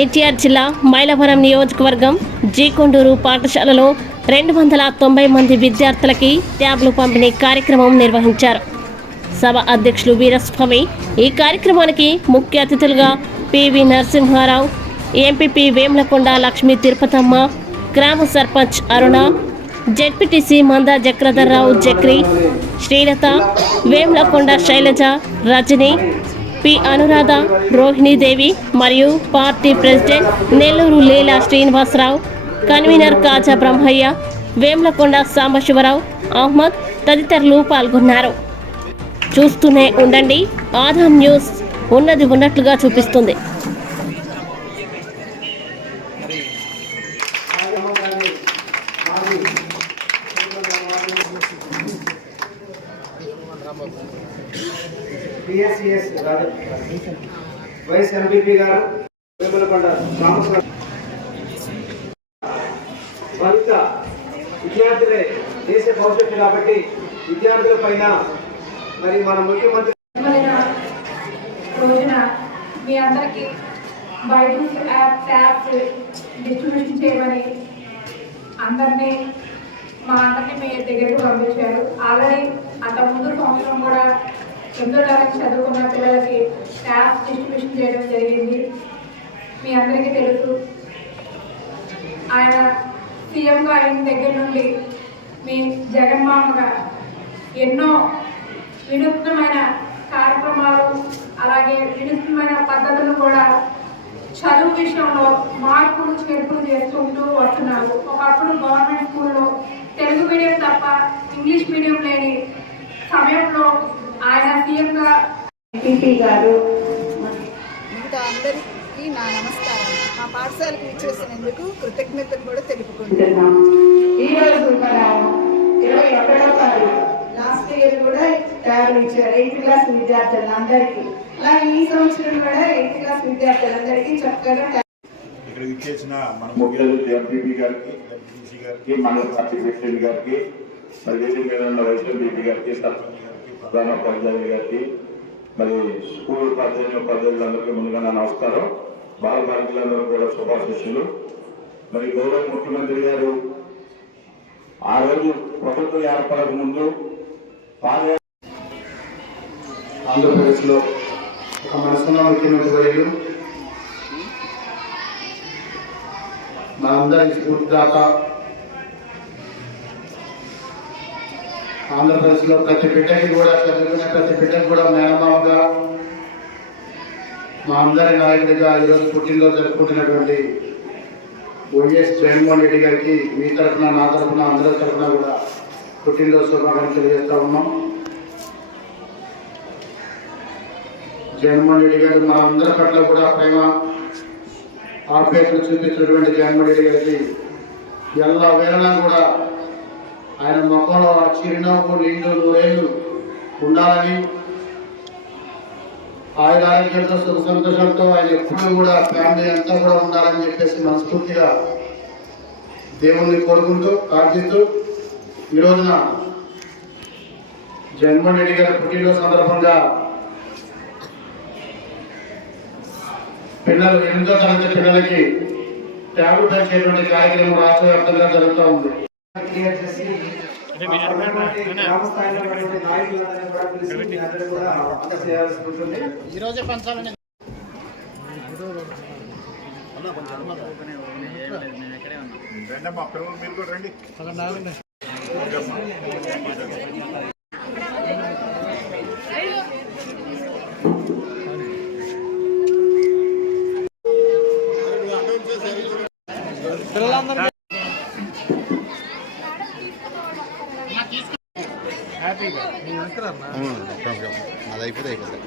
ఎన్టీఆర్ జిల్లా మైలవరం నియోజకవర్గం జీకొండూరు పాఠశాలలో రెండు వందల తొంభై మంది విద్యార్థులకి ట్యాబ్లు పంపిణీ కార్యక్రమం నిర్వహించారు. సభ అధ్యక్షులు వీరస్వామి ఈ కార్యక్రమానికి ముఖ్య అతిథులుగా P V Narasimharao MPP Vemulakonda Lakshmi Tirupatamma గ్రామ సర్పంచ్ అరుణ జెడ్పీటీసీ మంద చక్రధర్రావు జక్రి శ్రీలత వేములకొండ శైలజ రజని పి అనురాధ రోహిణీదేవి మరియు party president Nellore Leela Srinivasarao convener Kaja Brahmaiah Vemulakonda Sambasivarao Ahmed తదితరులు పాల్గొన్నారు. చూస్తూనే ఉండండి. ఆధాం న్యూస్ ఉన్నది ఉన్నట్లుగా చూపిస్తుంది. పిఎస్సిఎస్ ఎంపీపీ గారు వేములకొండ రామకృష్ణ భవిత విద్యార్థులే దేశ భవిష్యత్తు కాబట్టి విద్యార్థుల పైన మరి మన ముఖ్యమంత్రి రోజున మీ అందరికీ బైబుల్ యాప్ ట్యాబ్స్ డిస్ట్రిబ్యూషన్ చేయమని అందరినీ మా అందరినీ మీ దగ్గరకు పంపించారు. ఆల్రెడీ అంతకుముందు సంవత్సరం కూడా ఎనిమిదో తరగతి చదువుకున్న పిల్లలకి ట్యాబ్స్ డిస్ట్రిబ్యూషన్ చేయడం జరిగింది. మీ అందరికీ తెలుసు. ఆయన సీఎంగా అయిన దగ్గర నుండి మీ జగన్మామగా ఎన్నో వినూత్నమైన కార్యక్రమాలు అలాగే వినూత్నమైన పద్ధతులు కూడా చదువు విషయంలో మార్పులు చేర్పులు చేసుకుంటూ వస్తున్నారు. ఒకప్పుడు గవర్నమెంట్ స్కూల్లో తెలుగు మీడియం తప్ప ఇంగ్లీష్ మీడియం లేని సమయంలో ఆయన సీఎంగా ఎంపీపీ గారు. మిగతా అందరికీ నా నమస్కారం. మా పాఠశాలకు ఇచ్చేసినందుకు కృతజ్ఞతలు కూడా ఈ రోజు ఇరవై ఒకటో తారీఖు లాస్ట్ ఇయర్ కూడా ట్యాబ్లు ఇచ్చారు ఎయిత్ క్లాస్ విద్యార్థులందరికీ. అలాగే ఈ సంవత్సరం కూడా ఎయిత్ క్లాస్ విద్యార్థులందరికీ చక్కగా ఇక్కడ ఇచ్చేసిన మన ఎంపీపీ గారికి ఎంపీసీ గారికి కి మండల పార్టీ ప్రెసిడెంట్ గారికి మరి వేదిక మీద ఉన్న వైస్ ఎంపీపీ గారికి సర్పంచ్ గారికి ప్రధాన ఉపాధ్యాయులు గారికి మరి స్కూల్ ఉపాధ్యాయులు ఉపాధ్యాయులందరికీ ముందుగా నా నమస్కారం. బాల బాలికలందరూ కూడా శుభాశిష్యులు మరి గౌరవ ముఖ్యమంత్రి గారు ఆ రోజు ప్రభుత్వం ఏర్పడక ముందు ఆంధ్రప్రదేశ్లో ఒక మనసున్న ముఖ్యమంత్రి వర్యులు మనందరి స్ఫూర్తిదాత ఆంధ్రప్రదేశ్లో ప్రతి బిడ్డకి కూడా చదువుకునే ప్రతి బిడ్డకి కూడా మేనమామగా మా అందరి నాయకుడిగా ఈరోజు పుట్టినరోజు జరుపుకుంటున్నటువంటి వైఎస్ జగన్మోహన్ రెడ్డి గారికి మీ తరఫున నా తరఫున అందరి తరఫున కూడా పుట్టినరోజు శుభాకాంక్షలు తెలియజేస్తా ఉన్నాం. జగన్మోహన్ రెడ్డి గారు మా అందరి పట్ల కూడా ప్రేమ ఆప్యాయతలు చూపించినటువంటి జగన్మోహన్ రెడ్డి గారికి ఎలా వేళలా కూడా ఆయన మొక్కలో ఆ చిరునవ్వు నిండు నూరేళ్ళు ఉండాలని ఆయన ఆరోగ్యంతో సుఖ సంతోషంతో ఆయన ఎప్పుడూ కూడా ఫ్యామిలీ అంతా కూడా ఉండాలని చెప్పేసి మనస్ఫూర్తిగా దేవుణ్ణి కోరుకుంటూ ప్రార్థిస్తూ ఈ రోజున జగన్మోహన్ రెడ్డి గారి పుట్టినరోజు సందర్భంగా పిల్లలు ఎనిమిదో తరగతి పిల్లలకి ట్యాబ్లెట్ పెంచేటువంటి కార్యక్రమం రాష్ట్ర వ్యాప్తంగా జరుగుతూ ఉంది. ఈరోజే పంచాలని రండి మా పిల్లలు మీరు కూడా రండి అది అయిపోతే అయిపోతాయి.